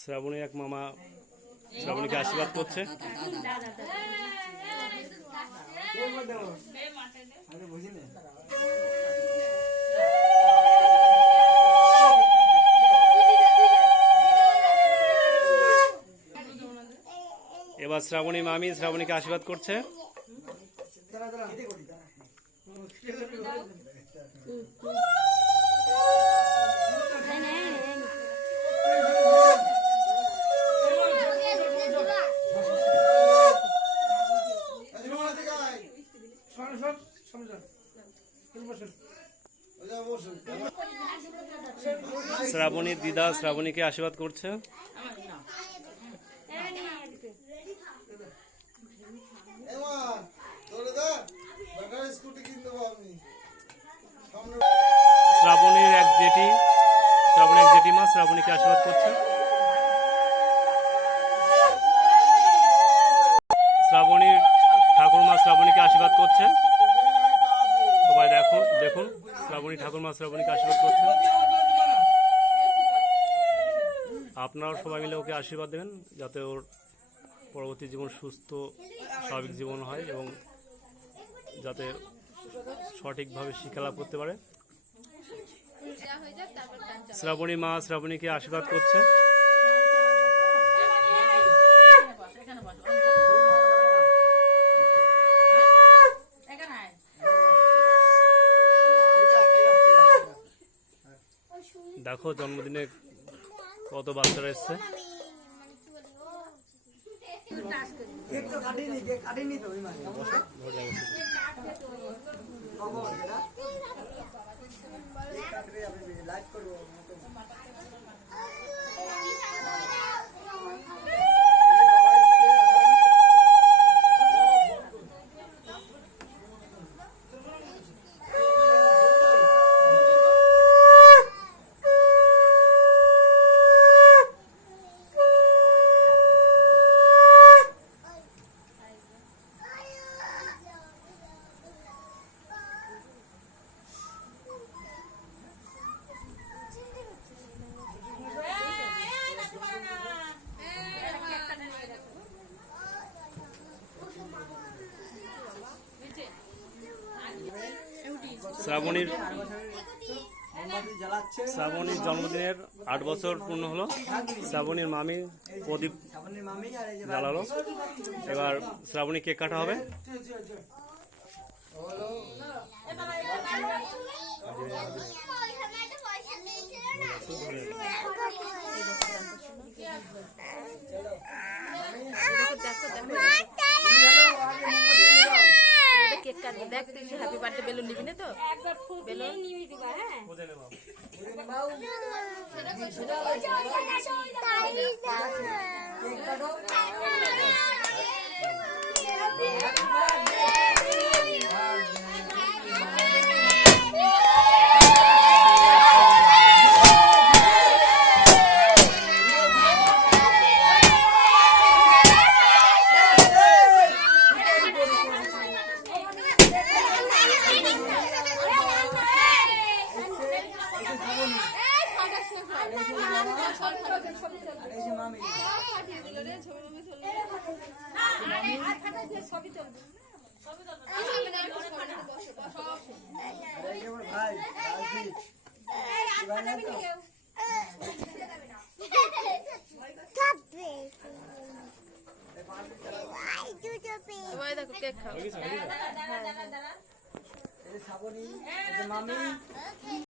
শ্রাবণীর এক মামা শ্রাবণীকে আশীর্বাদ করছে। এবার শ্রাবণী মামি শ্রাবণীকে আশীর্বাদ করছে। শ্রাবণীর দিদা শ্রাবণীকে আশীর্বাদ করছে। শ্রাবণীর এক জেঠিমা শ্রাবণীকে আশীর্বাদ করছে। শ্রাবণীর ঠাকুরমা শ্রাবণীকে আশীর্বাদ করছে। সবাই দেখুন শ্রাবণী ঠাকুরমা শ্রাবণীকে আশীর্বাদ করছে। আপনারাও সবাই মিলে ওকে আশীর্বাদ দেবেন যাতে ওর পরবর্তী জীবন সুস্থ স্বাভাবিক জীবন হয় এবং যাতে সঠিকভাবে শিক্ষালাভ করতে পারে। শ্রাবণী মা শ্রাবণীকে আশীর্বাদ করছে। দেখো জন্মদিনে কত বাচ্চারা এসছে। শ্রাবণীর জন্মদিনের 8 বছর পূর্ণ হলো। শ্রাবণীর মামি প্রদীপ জ্বালালো। এবার শ্রাবণী কেক কাটা হবে। কেক কাটবো দেখ তুই হ্যাপি বার্থডে বেলুন নিবি না তো বেলুন নিবি দিবা হ্যাঁ দেখো কেক খাও।